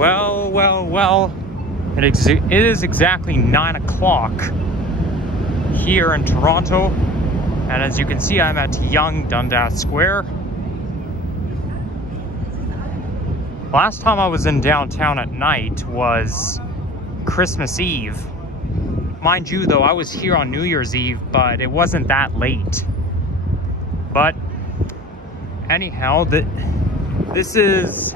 Well, it is exactly 9 o'clock here in Toronto, and as you can see, I'm at Yonge, Dundas Square. Last time I was in downtown at night was Christmas Eve. Mind you, though, I was here on New Year's Eve, but it wasn't that late. But anyhow, this is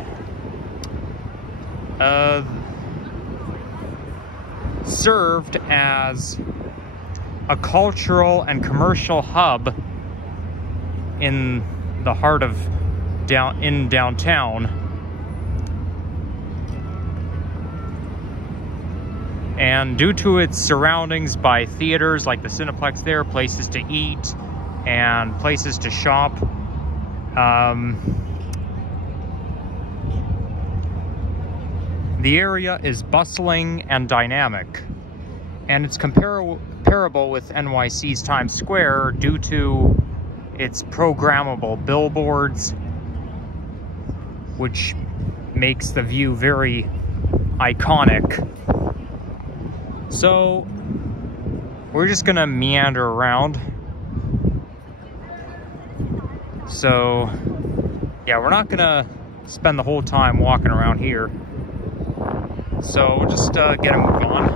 served as a cultural and commercial hub in the heart of downtown. And due to its surroundings by theaters like the Cineplex there, places to eat and places to shop, the area is bustling and dynamic, and it's comparable with NYC's Times Square due to its programmable billboards, which makes the view very iconic. So we're just gonna meander around. So yeah, we're not gonna spend the whole time walking around here. So we'll just get a move on.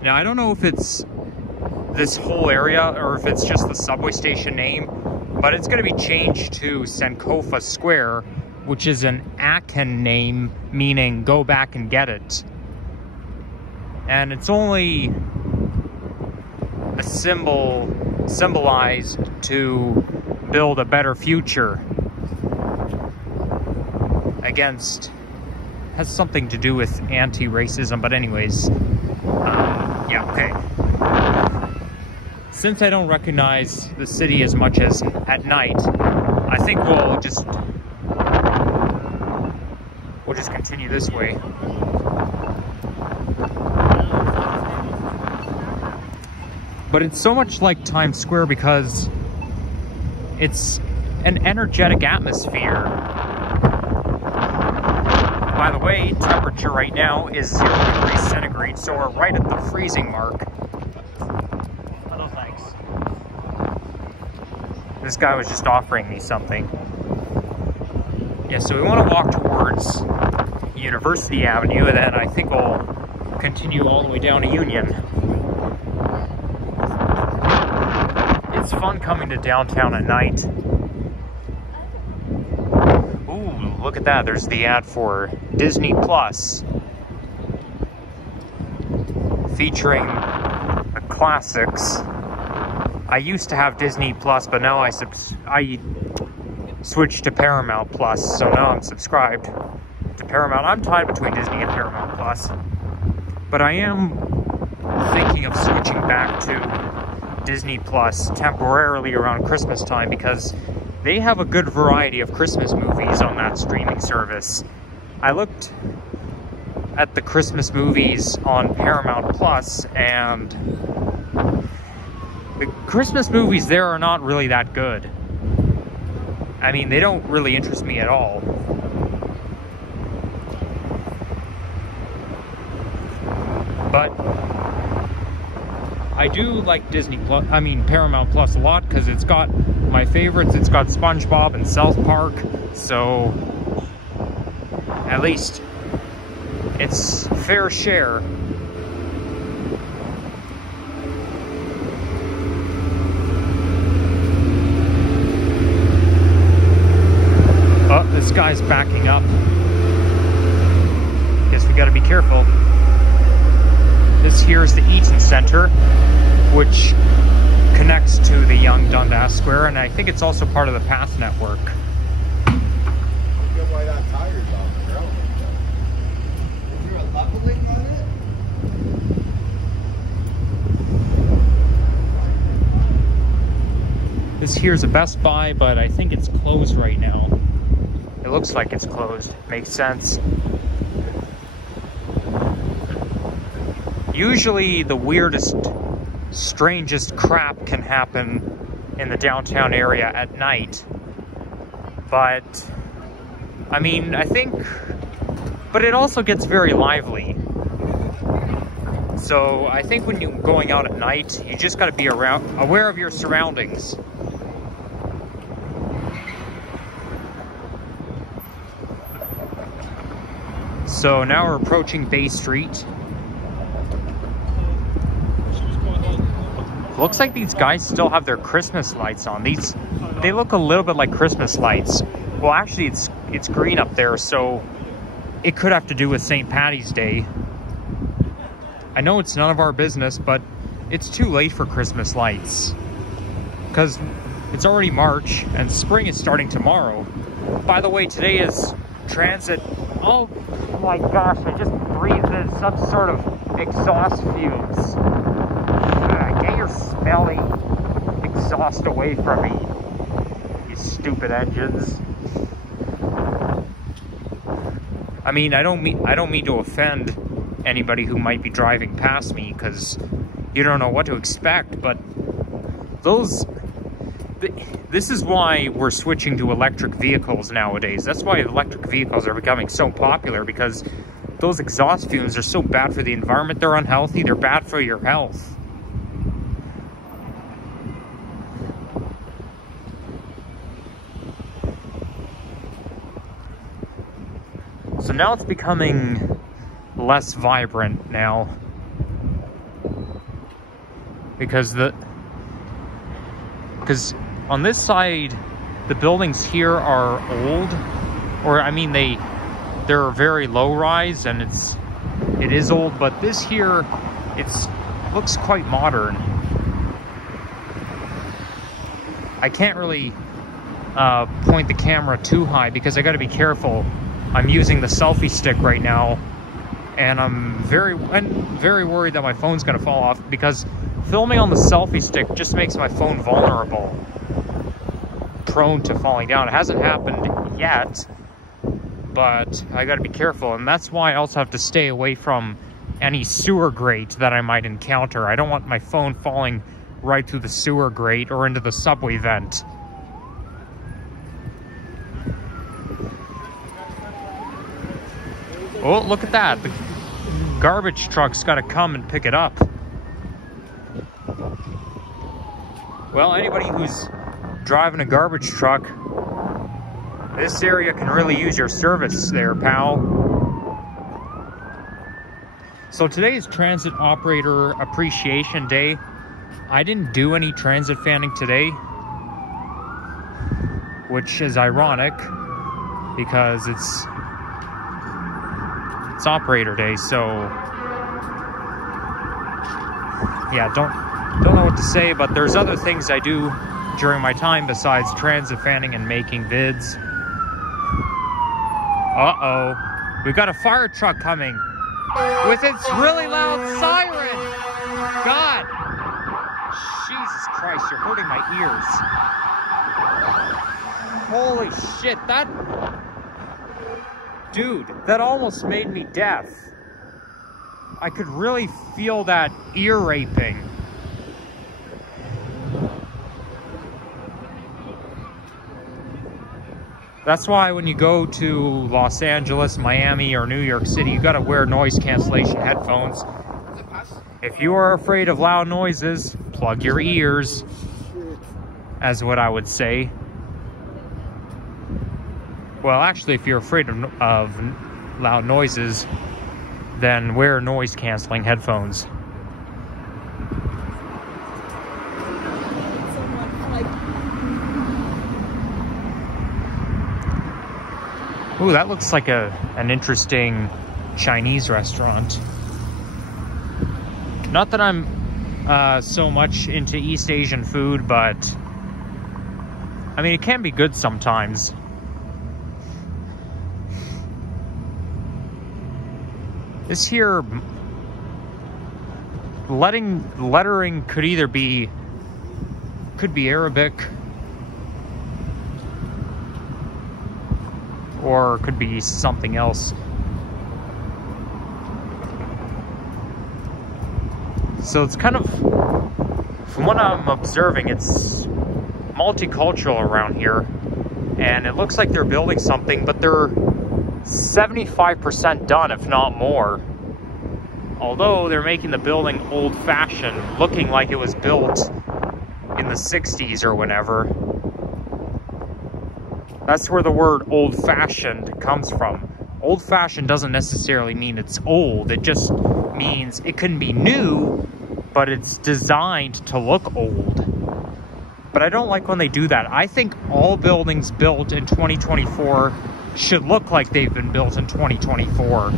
Now, I don't know if it's this whole area or if it's just the subway station name, but it's going to be changed to Sankofa Square, which is an Akan name meaning go back and get it. And it's only a symbolized to build a better future against, has something to do with anti-racism, but anyways, yeah, okay. Since I don't recognize the city as much as at night, I think we'll just continue this way. But it's so much like Times Square because it's an energetic atmosphere. By the way, temperature right now is 0 degrees centigrade, so we're right at the freezing mark. No thanks. This guy was just offering me something. Yeah, so we want to walk towards University Avenue, and then I think we'll continue all the way down to Union. It's fun coming to downtown at night. Ooh, look at that. There's the ad for Disney Plus, featuring the classics. I used to have Disney Plus, but now I switched to Paramount Plus, so now I'm subscribed to Paramount. I'm tied between Disney and Paramount Plus, but I am thinking of switching back to Disney Plus temporarily around Christmas time because they have a good variety of Christmas movies on that streaming service. I looked at the Christmas movies on Paramount Plus, and the Christmas movies there are not really that good. I mean, they don't really interest me at all. But I do like Paramount Plus a lot because it's got my favorites. It's got SpongeBob and South Park, so at least it's fair share. Oh, this guy's backing up. Guess we gotta be careful. This here is the Eaton Center, which connects to the Yonge Dundas Square, and I think it's also part of the Path Network. Look at why that tire's off the ground like that. Is there a leveling on it? This here's a Best Buy, but I think it's closed right now. It looks like it's closed. Makes sense. Usually the weirdest, strangest crap can happen in the downtown area at night, but I mean, I think, but it also gets very lively. So I think when you're going out at night, you just got to be aware of your surroundings. So now we're approaching Bay Street. Looks like these guys still have their Christmas lights on. They look a little bit like Christmas lights. Well, actually, it's green up there, so it could have to do with St. Paddy's Day. I know it's none of our business, but it's too late for Christmas lights. Because it's already March, and spring is starting tomorrow. By the way, today is transit. Oh my gosh, I just breathed in some sort of exhaust fumes. Get your smelly exhaust away from me, you stupid engines. I mean, I don't mean to offend anybody who might be driving past me, because you don't know what to expect, but this is why we're switching to electric vehicles nowadays. That's why electric vehicles are becoming so popular, because those exhaust fumes are so bad for the environment. They're unhealthy, they're bad for your health. So now it's becoming less vibrant now, because on this side the buildings here are old, or I mean they're very low rise, and it is old, but this here looks quite modern. I can't really point the camera too high because I got to be careful. I'm using the selfie stick right now, and I'm very worried that my phone's gonna fall off, because filming on the selfie stick just makes my phone vulnerable, prone to falling down. It hasn't happened yet, but I gotta be careful, and that's why I also have to stay away from any sewer grate that I might encounter. I don't want my phone falling right through the sewer grate or into the subway vent. Oh, look at that. The garbage truck's got to come and pick it up. Well, anybody who's driving a garbage truck, this area can really use your service there, pal. So today is Transit Operator Appreciation Day. I didn't do any transit fanning today, which is ironic because it's operator day, so yeah, don't know what to say, but there's other things I do during my time besides transit fanning and making vids. Uh-oh, we got a fire truck coming with its really loud siren. God, Jesus Christ, you're hurting my ears. Holy shit, dude, that almost made me deaf. I could really feel that ear raping. That's why when you go to Los Angeles, Miami, or New York City, you gotta wear noise cancellation headphones. If you are afraid of loud noises, plug your ears, as what I would say. Well, actually, if you're afraid of loud noises, then wear noise-canceling headphones. Ooh, that looks like an interesting Chinese restaurant. Not that I'm so much into East Asian food, but I mean, it can be good sometimes. This here lettering could either be Arabic or could be something else. So it's kind of, from what I'm observing, it's multicultural around here. and it looks like they're building something, but they're 75% done, if not more. Although they're making the building old-fashioned, looking like it was built in the 60s or whenever. That's where the word old-fashioned comes from. Old-fashioned doesn't necessarily mean it's old. It just means it couldn't be new, but it's designed to look old. But I don't like when they do that. I think all buildings built in 2024 should look like they've been built in 2024.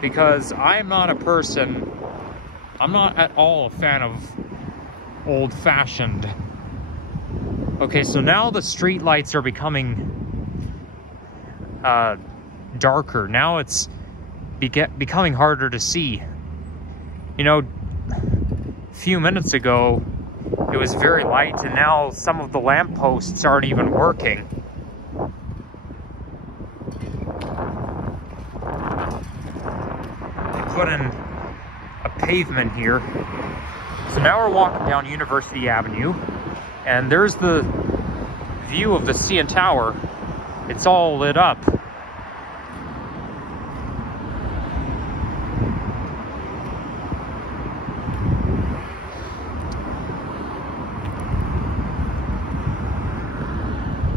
Because I'm not a person, I'm not at all a fan of old-fashioned. Okay, so now the street lights are becoming darker. Now it's becoming harder to see. You know, a few minutes ago, it was very light, and now some of the lampposts aren't even working. They put in a pavement here. So now we're walking down University Avenue, and there's the view of the CN Tower. It's all lit up.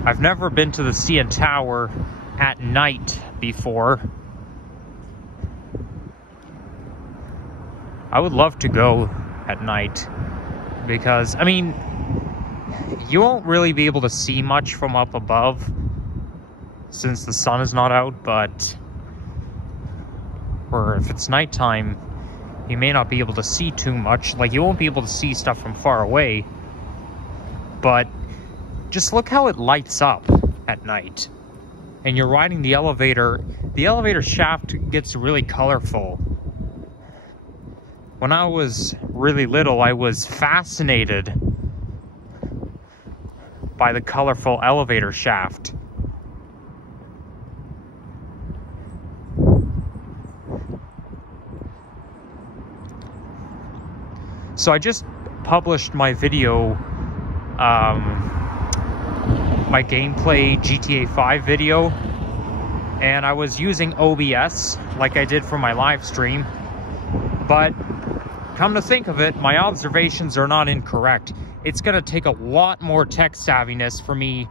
I've never been to the CN Tower at night before. I would love to go at night because, I mean, you won't really be able to see much from up above since the sun is not out, but or if it's nighttime, you may not be able to see too much. Like, you won't be able to see stuff from far away, but just look how it lights up at night. And you're riding the elevator shaft gets really colorful. When I was really little, I was fascinated by the colorful elevator shaft. So I just published my video, my gameplay GTA 5 video, and I was using OBS like I did for my live stream, but come to think of it, my observations are not incorrect. It's going to take a lot more tech savviness for me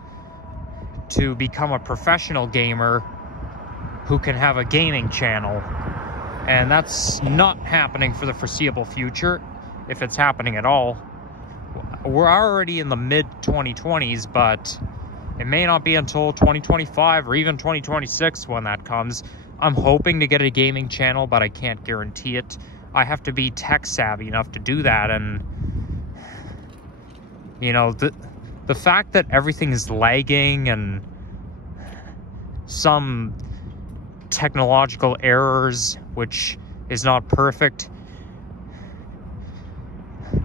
to become a professional gamer who can have a gaming channel, and that's not happening for the foreseeable future, if it's happening at all. We're already in the mid-2020s, but it may not be until 2025 or even 2026 when that comes. I'm hoping to get a gaming channel, but I can't guarantee it. I have to be tech savvy enough to do that, and you know, the fact that everything is lagging and some technological errors, which is not perfect.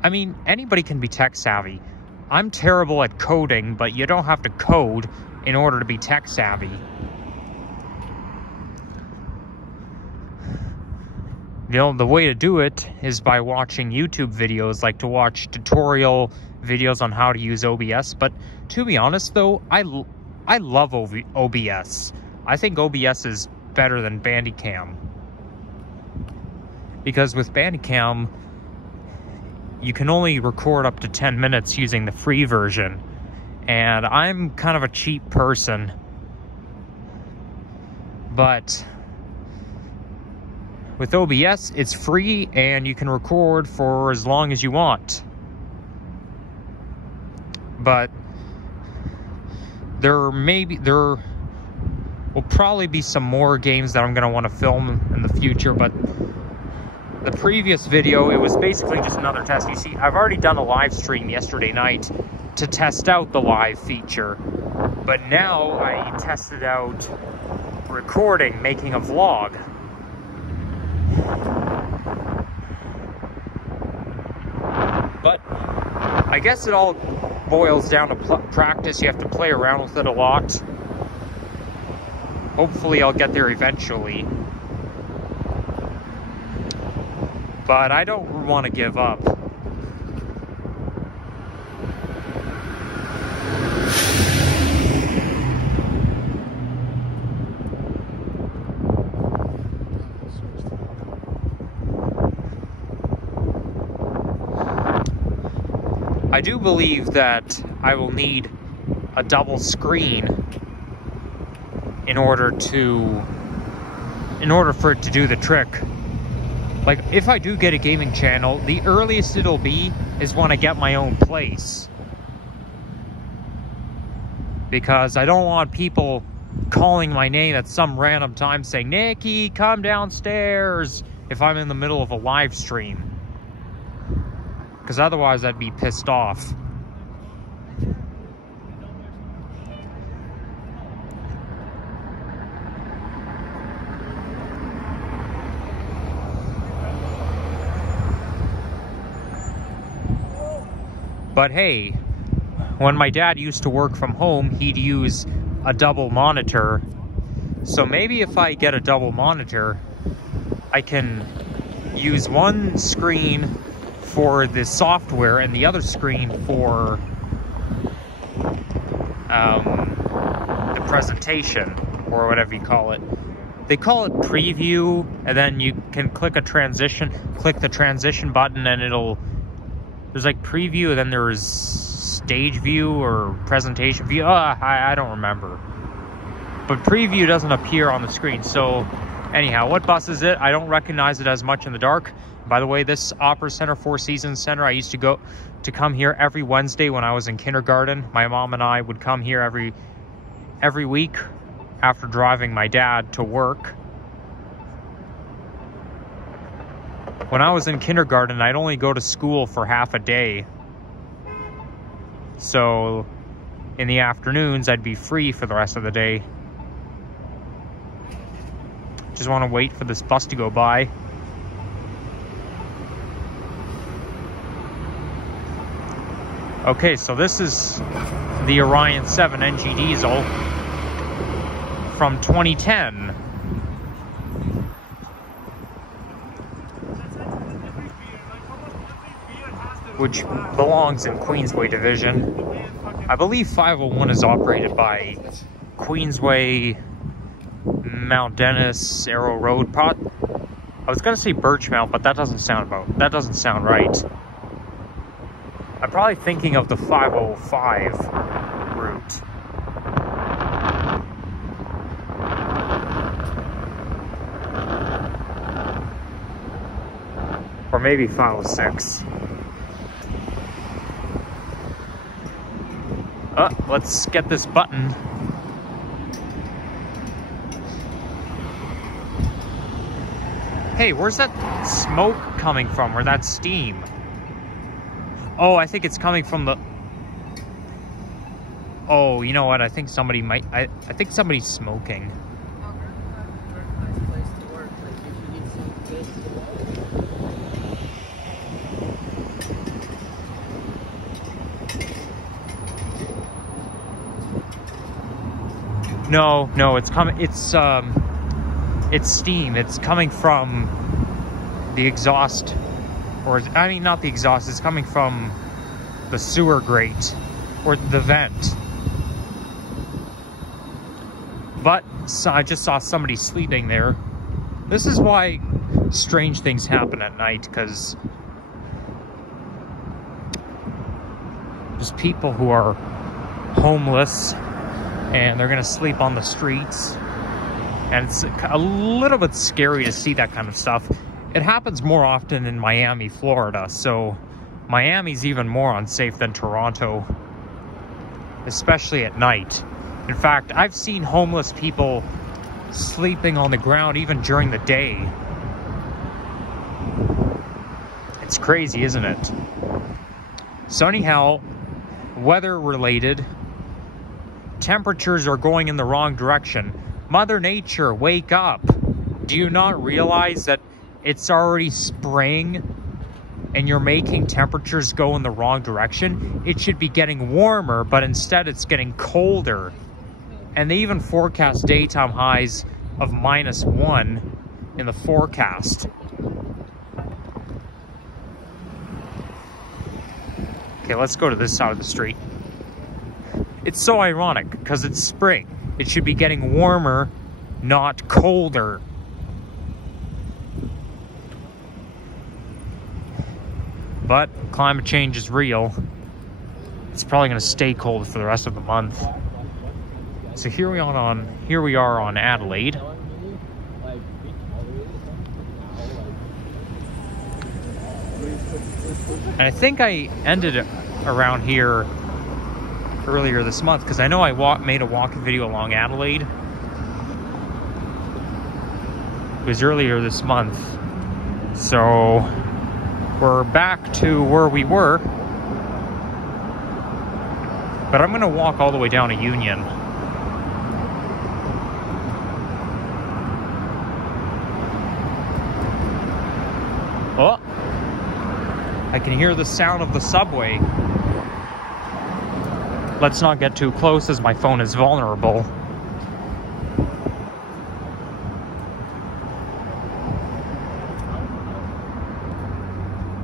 I mean, anybody can be tech savvy. I'm terrible at coding, but you don't have to code in order to be tech savvy. You know, the way to do it is by watching YouTube videos, like to watch tutorial videos on how to use OBS. But to be honest though, I love OBS. I think OBS is better than Bandicam. Because with Bandicam, you can only record up to 10 minutes using the free version. And I'm kind of a cheap person. But with OBS, it's free and you can record for as long as you want. But there will probably be some more games that I'm going to want to film in the future, but the previous video, it was basically just another test. You see, I've already done a live stream yesterday night to test out the live feature, but now I tested out recording, making a vlog. But I guess it all boils down to practice. You have to play around with it a lot. Hopefully I'll get there eventually. But I don't want to give up. do believe that I will need a double screen in order for it to do the trick. Like, if I do get a gaming channel, the earliest it'll be is when I get my own place. Because I don't want people calling my name at some random time saying, "Nikki, come downstairs," if I'm in the middle of a live stream. Because otherwise I'd be pissed off. But hey, when my dad used to work from home, he'd use a double monitor. So maybe if I get a double monitor, I can use one screen for the software and the other screen for the presentation, or whatever you call it. They call it preview, and then you can click the transition button, and there's like preview, and then there's stage view or presentation view. I don't remember. But preview doesn't appear on the screen. So anyhow, what bus is it? I don't recognize it as much in the dark. By the way, this Opera Center, Four Seasons Center, I used to come here every Wednesday when I was in kindergarten. My mom and I would come here every week after driving my dad to work. When I was in kindergarten, I'd only go to school for half a day. So in the afternoons, I'd be free for the rest of the day. Just want to wait for this bus to go by. Okay, so this is the Orion 7 NG diesel from 2010. Which belongs in Queensway Division. I believe 501 is operated by Queensway, Mount Dennis, Arrow Road. I was gonna say Birchmount, but that doesn't sound right. I'm probably thinking of the 505 route. Or maybe 506. Let's get this button. Hey, where's that smoke coming from, or that steam? Oh, I think it's coming from the... Oh, you know what? I think somebody might... I think somebody's smoking. No, it's coming. It's steam. It's coming from the exhaust, or I mean, not the exhaust. It's coming from the sewer grate or the vent. But I just saw somebody sleeping there. This is why strange things happen at night, because just people who are homeless and they're gonna sleep on the streets, and it's a little bit scary to see that kind of stuff. It happens more often in Miami, Florida, so Miami's even more unsafe than Toronto, especially at night. In fact, I've seen homeless people sleeping on the ground even during the day. It's crazy, isn't it? So anyhow, weather related, temperatures are going in the wrong direction. Mother Nature, wake up. Do you not realize that it's already spring and you're making temperatures go in the wrong direction? It should be getting warmer, but instead it's getting colder. And they even forecast daytime highs of -1 in the forecast. Okay, let's go to this side of the street. It's so ironic, because it's spring. It should be getting warmer, not colder. But climate change is real. it's probably going to stay cold for the rest of the month. So here we are on Adelaide. And I think I ended it around here earlier this month, because I know I made a walking video along Adelaide. It was earlier this month. So we're back to where we were. But I'm going to walk all the way down to Union. Oh! I can hear the sound of the subway. Let's not get too close as my phone is vulnerable.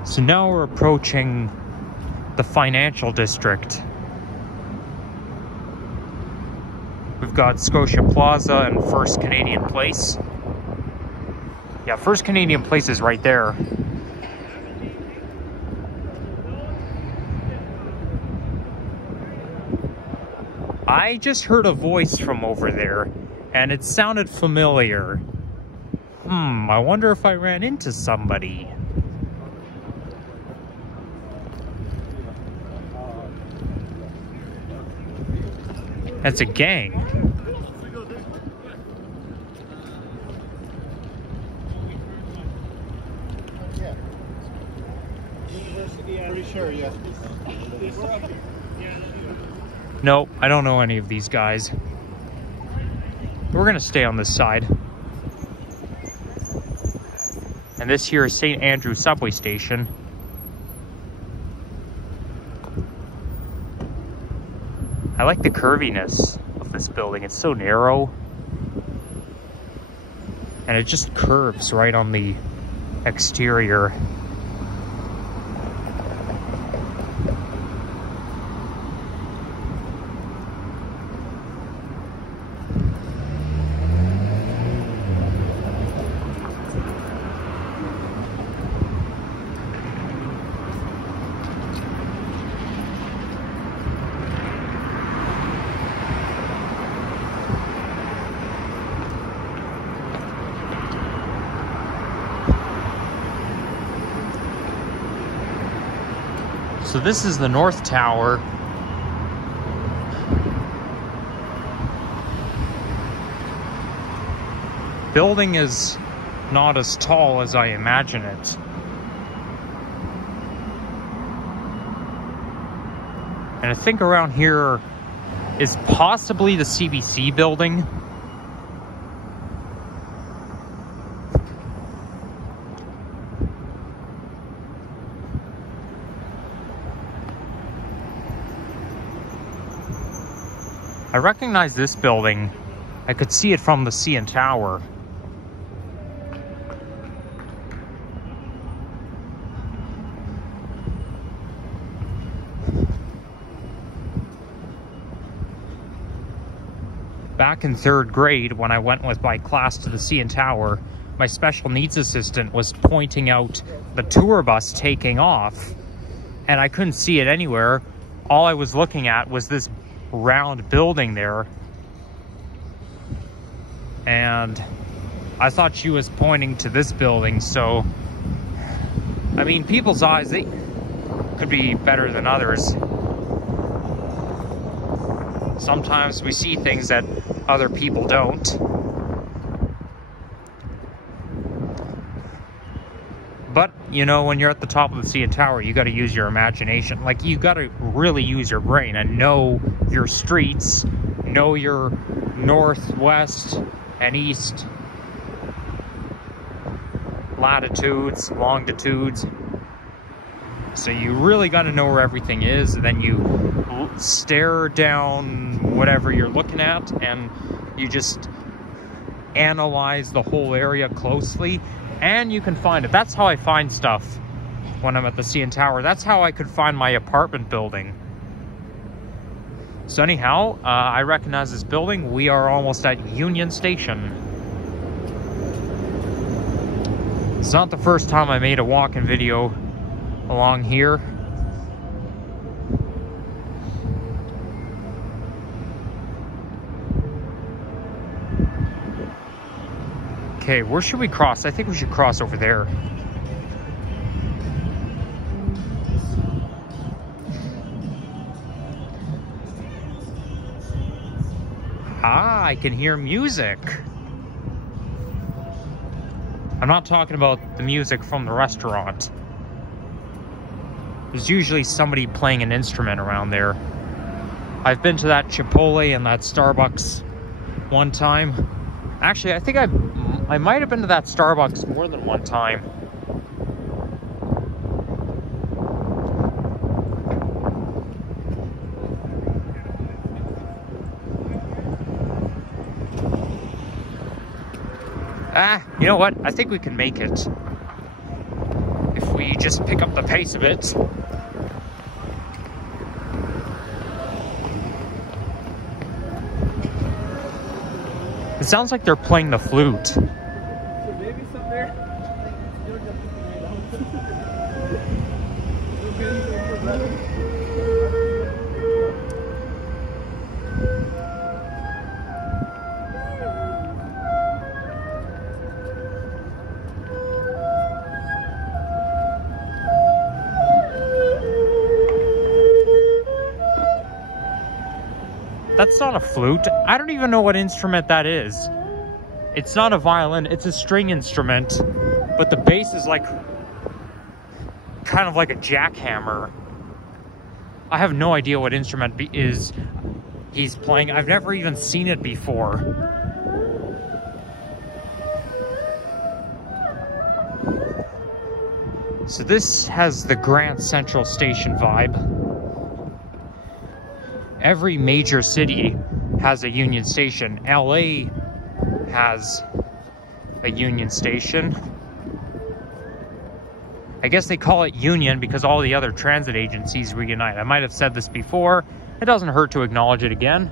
So now we're approaching the financial district. We've got Scotia Plaza and First Canadian Place. Yeah, First Canadian Place is right there. I just heard a voice from over there, and it sounded familiar. I wonder if I ran into somebody. That's a gang. Pretty sure, yes. Nope, I don't know any of these guys. We're gonna stay on this side. And this here is St. Andrew subway station. I like the curviness of this building. It's so narrow. And it just curves right on the exterior. So this is the North Tower. Building is not as tall as I imagine it. And I think around here is possibly the CBC building. I recognize this building. I could see it from the CN Tower. Back in 3rd grade, when I went with my class to the CN Tower, my special needs assistant was pointing out the tour bus taking off, and I couldn't see it anywhere. All I was looking at was this round building there, and I thought she was pointing to this building. So I mean, people's eyes, they could be better than others. Sometimes we see things that other people don't. But, you know, when you're at the top of the CN Tower, you got to use your imagination. Like, you got to really use your brain and know your streets, know your north, west, and east latitudes, longitudes. So you really got to know where everything is, and then you stare down whatever you're looking at, and you just analyze the whole area closely. And you can find it. That's how I find stuff when I'm at the CN Tower. That's how I could find my apartment building. So anyhow, I recognize this building. We are almost at Union Station. It's not the first time I made a walking video along here. Okay, where should we cross? I think we should cross over there. Ah, I can hear music. I'm not talking about the music from the restaurant. There's usually somebody playing an instrument around there. I've been to that Chipotle and that Starbucks one time. Actually, I think I might have been to that Starbucks more than one time. Ah, you know what? I think we can make it. If we just pick up the pace a bit. It sounds like they're playing the flute. So maybe somewhere. That's not a flute. I don't even know what instrument that is. It's not a violin, it's a string instrument. But the bass is like, kind of like a jackhammer. I have no idea what instrument he's playing. I've never even seen it before. So this has the Grand Central Station vibe. Every major city has a Union Station. LA has a Union Station. I guess they call it Union because all the other transit agencies reunite. I might have said this before. It doesn't hurt to acknowledge it again.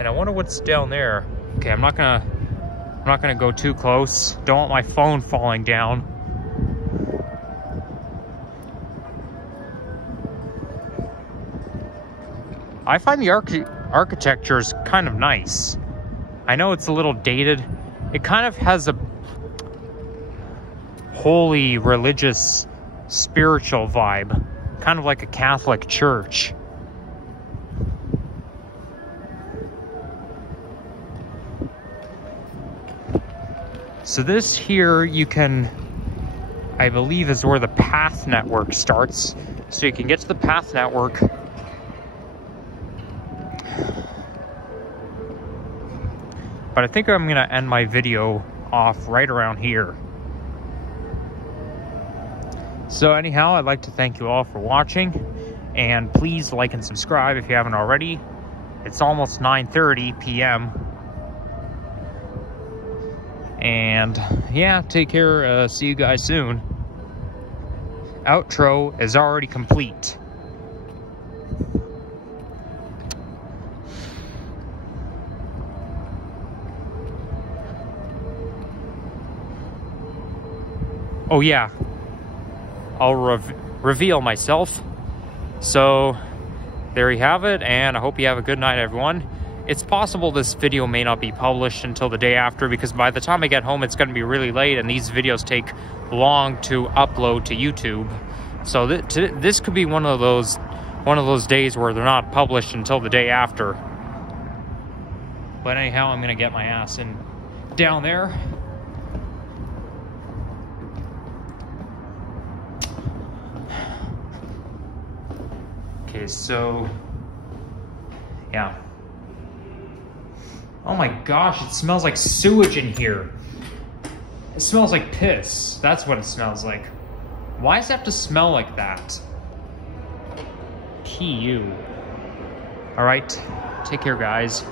And I wonder what's down there. Okay, I'm not gonna go too close. Don't want my phone falling down. I find the architecture is kind of nice. I know it's a little dated. It kind of has a holy, religious, spiritual vibe. Kind of like a Catholic church. So this here, you can, I believe, is where the path network starts. So you can get to the path network. But I think I'm gonna end my video off right around here. So anyhow, I'd like to thank you all for watching, and please like and subscribe if you haven't already. It's almost 9:30 p.m. And yeah, take care, see you guys soon. Outro is already complete. Oh yeah, I'll reveal myself. So there you have it, and I hope you have a good night, everyone. It's possible this video may not be published until the day after, because by the time I get home it's going to be really late, and these videos take long to upload to YouTube. So this could be one of those days where they're not published until the day after. But anyhow, I'm gonna get my ass in down there. Okay, so yeah. Oh my gosh, it smells like sewage in here. It smells like piss. That's what it smells like. Why does it have to smell like that? PU. All right, take care, guys.